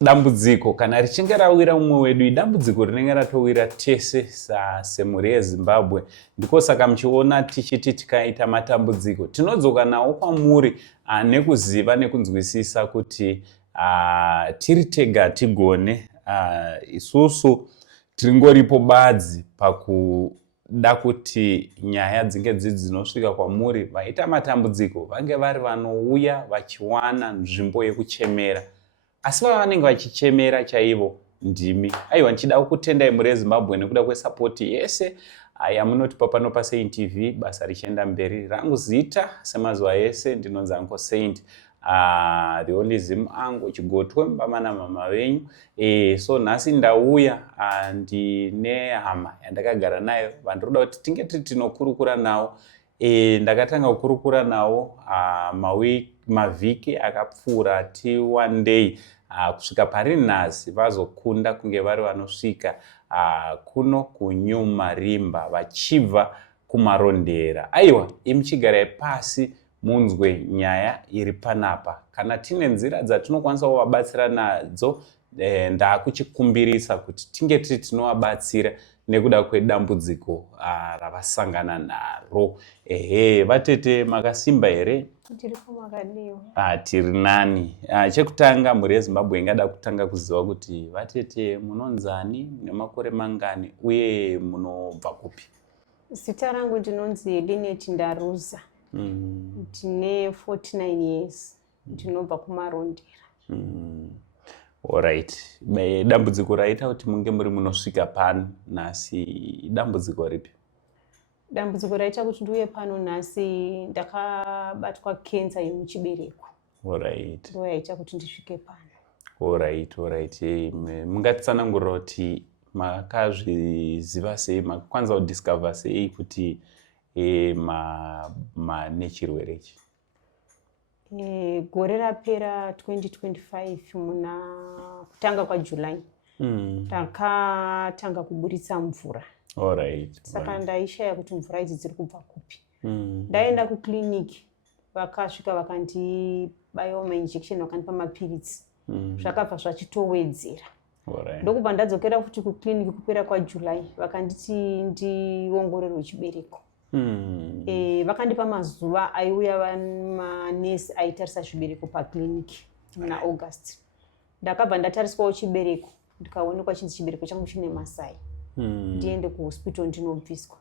dambudziko kana richinge rawira umwe wedu, idambudziko rinenge ratowira tese semhuri yeZimbabwe. Ndiko saka muchiona tichiti tikaita matambudziko tinodzoka nawo kwamuri nekuziva nekunzwisisa kuti tiri tega tigone. Isusu tiringoripo badzi pakuda kuti nyaya dzinge dzinosvika kwamuri vaita matambudziko vange vari vanouya vachiwana nzvimbo yekuchemera. Asi vanenge vachichemera chaivo ndimi. Aiwa, ndichida kukutendai muri yeZimbabwe nekuda kwesapoti yese yamunotipa pano paSaint TV, basa richienda mberi. Rangu zita semazuva yese ndinonzi Uncle Saint, the only Zim angu chigotwe mbamana mama venyu. So nhasi ndauya ndine hama yandakagara nayo vandoda kuti tinge tinokurukura nawo. Ndakatanga kukurukura nawo mavhiki akapfuura ti one day kusvika pari nhasi vazokunda kunge vari vanosvika kuno kuNew Marimba vachibva kumarondera. Aiwa, imuchigarai pasi munzwe nyaya iri panapa. Kana tine nzira dzatinokwanisa kuvabatsira nadzo, ndakuchikumbirisa kuti tinge tinovabatsira nekuda kwedambudziko ravasangana naro. Vatete makasimba here? Tiri nani. Chekutanga mhuri yeZimbabwe ingada kutanga kuziva kuti vatete munonzani, nemakore mangani uye munobva kupi? Zita rangu ndinonzi Linet Ndaruza. Ndine 49 years. Ndinobva kumarondera. Alright. Dambudziko raita kuti munge muri munosvika pano nhasi dambudziko ripi? Dambudziko raita kuti ndiuye pano nhasi ndakabatwa cancer yemuchibereko. Alright. Ndiyo yaita kuti ndisvike pano. Alright. Mungatitsanangurira kuti makazviziva sei, makakwanisa kudiscover sei kuti nechirwere ichi? Gore rapera 2025 muna kutanga kwaJuly takatanga kuburitsa mvura. Alright. Saka ndaishaya kuti mvura idzi dziri kubva kupi. Ndaenda kukiliniki vakasvika vakandibayawo mainjection vakandipa mapiritsi. Zvakabva zvachitowedzera. Ndokubva ndadzokera futi kukiliniki kupera kwaJuly vakanditi ndiongororwe chibereko. Vakandipa mazuva aiuya manesi aitarisa chibereko pakiliniki muna August. Ndakabva ndatariswawo chibereko ndikaonekwa chinzi chibereko changu chine masai. Ndiende kuhospital ndinobviswa.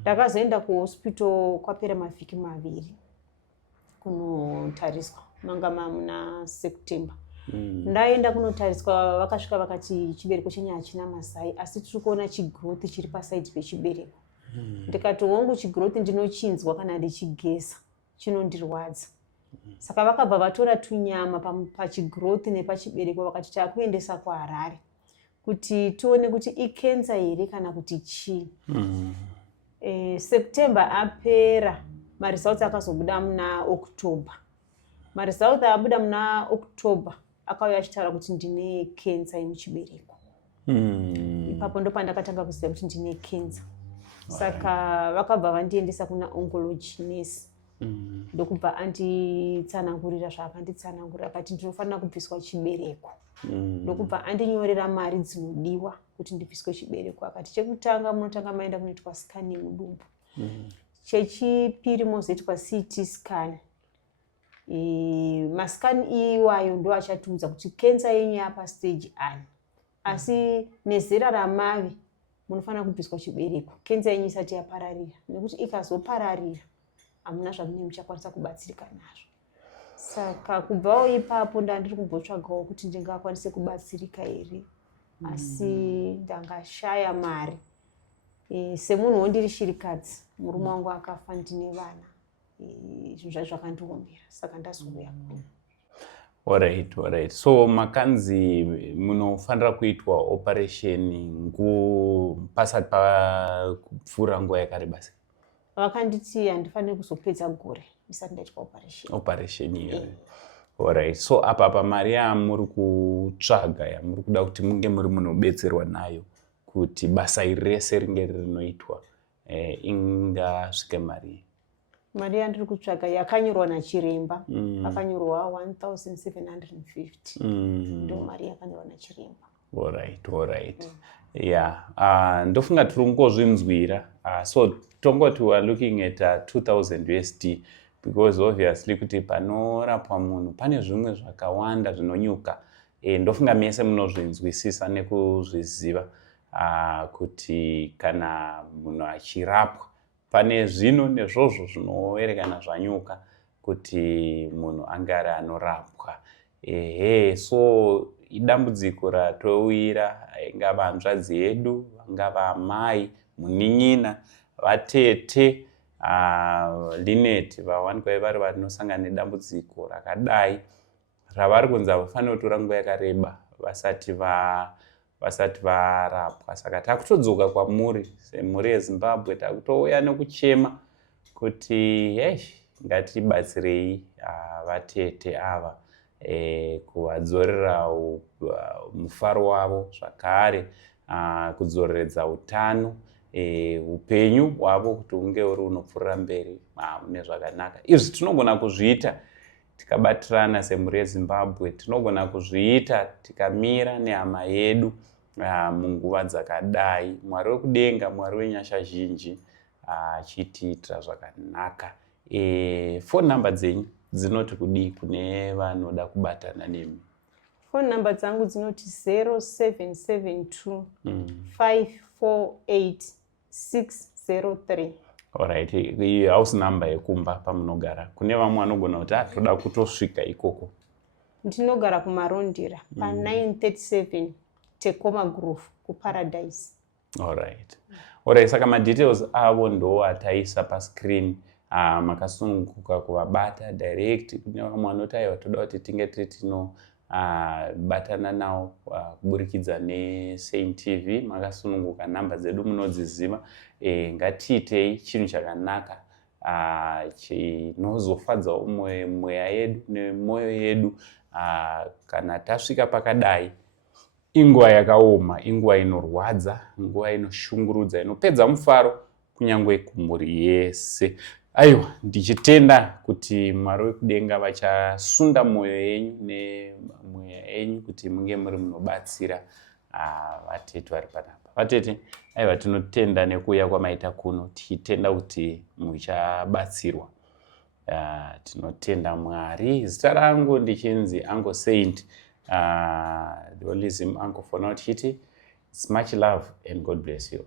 Ndakazoenda kuhospital kwapera mavhiki maviri kunotariswa manga muna September. Ndaenda kunotariswa vakasvika vakati chibereko chenyu hachina masai asi tiri kuona chigrowth chiri pasaidi pechibereko. Ndikati hongu chigrowth ndinochinzwa kana ndichigeza chinondirwadza. Saka vakabva vatora tunyama pachigrowth nepachibereko vakati takuendesa kuHarare kuti tione kuti ikenza here kana kuti chii. September apera maresults akazobuda muna October. Maresults abuda muna October akauya achitaura kuti ndine cancer yemuchibereko. Ipapo ndo pandakatanga kuziva kuti ndine cancer. Saka vakabva vandiendesa kuna oncology nurse. Ndokubva anditsanangurira zvaakanditsanangurira akati ndinofanira kubviswa chibereko. Ndokubva andinyorera mari dzinodiwa kuti ndibviswe chibereko. Akati chekutanga munotanga maenda kunoitwa scanning mudumbu. Chechipiri mozoitwa CT scan. Maskani iwayo ndo achatiudza kuti cancer yenyu yapa stage ani. Asi nezera ramave munofanira kubviswa chibereko. Cancer yenyu isati yapararira. Nekuti ikazopararira hamuna zvamunenge muchakwanisa kubatsirika nazvo. Saka kubvawo ipapo ndandiri kumbotsvagawo kuti ndingakwanise kubatsirika here. Asi ndangashaya mari. Semunhu wondiri shirikadzi, murume wangu akafa ndine vana. Zvinhu zvakandiomera saka ndazouya kuno. Alright. So makanzi munofanira kuitwa operation pasati papfuura nguva yakareba sei? Vakanditi handifaniri kuzopedza gore ndisati ndaitwa operation iyo. Alright. So apa mari yamuri kutsvaga yamuri kuda kuti munge muri munobetserwa nayo kuti basa iri rese ringe rinoitwa ingasvike mari? Mari yandiri kutsvaga yakanyorwa nachiremba. Akanyorwa 1750. Ndo mari yakanyorwa nachiremba. Alright. Yeah. Ndofunga tiri kungozvinzwira. So tongoti we are looking at 2000 USD because obviously kuti panorapwa munhu pane zvimwe zvakawanda zvinonyuka. Ndofunga mese munozvinzwisisa nekuzviziva kuti kana munhu achirapwa pane zvino nezvozvo zvinoerekana zvanyuka kuti munhu ange ari anorapwa. So idambudziko ratowira ingava hanzvadzi yedu, vangava amai, munin'ina, vatete, Linet vawanikwa vari vanosangana nedambudziko rakadai ravari kunzi vafanira kutora nguva yakareba vasati varapwa. Saka takutodzoka kwamuri semhuri yeZimbabwe takutouya nekuchema kuti ngatibatsirei vatete ava kuvadzorera mufaro wavo, zvakare kudzoreredza utano, upenyu hwavo kuti unge uri unopfuurira mberi mune zvakanaka. Izvi tinogona kuzviita tikabatirana semhuri yeZimbabwe, tinogona kuzviita tikamira nehama yedu munguva dzakadai. Mwari wekudenga, Mwari wenyasha zhinji achitiitira zvakanaka. Phone number dzenyu dzinoti kudii kune vanoda kubatana nemi? Phone number dzangu dzinoti 0772 548 603. Alright, iyi house number yekumba pamunogara. Kune vamwe vanogona kuti toda kutosvika ikoko. Ndinogara kuMarondera pa 937 Tecoma Grove kuParadise. Alright, saka madetails avo ndo ataisa pascreen. Makasununguka kuvabata direct. Kune vamwe vanoti aiwa toda kuti tinge batana nawo kuburikidza neSaint TV. Makasununguka, namba dzedu munodziziva. Ngatiitei chinhu chakanaka chinozofadzawo mweya yedu nemwoyo yedu. Kana tasvika pakadai, inguva yakaoma, inguva inorwadza, inguva inoshungurudza, inopedza mufaro kunyangwe kumhuri yese. Aiwa, ndichitenda kuti Mwari wekudenga vachasunda mwoyo yenyu nemweya yenyu kuti munge muri munobatsira vatete vari panapa. Vatete, aiwa, tinotenda nekuuya kwamaita kuno, tichitenda kuti muchabatsirwa. Tinotenda Mwari. Zita rangu ndichinzi Uncle Saint, the only Uncle for now. It's much love and God bless you.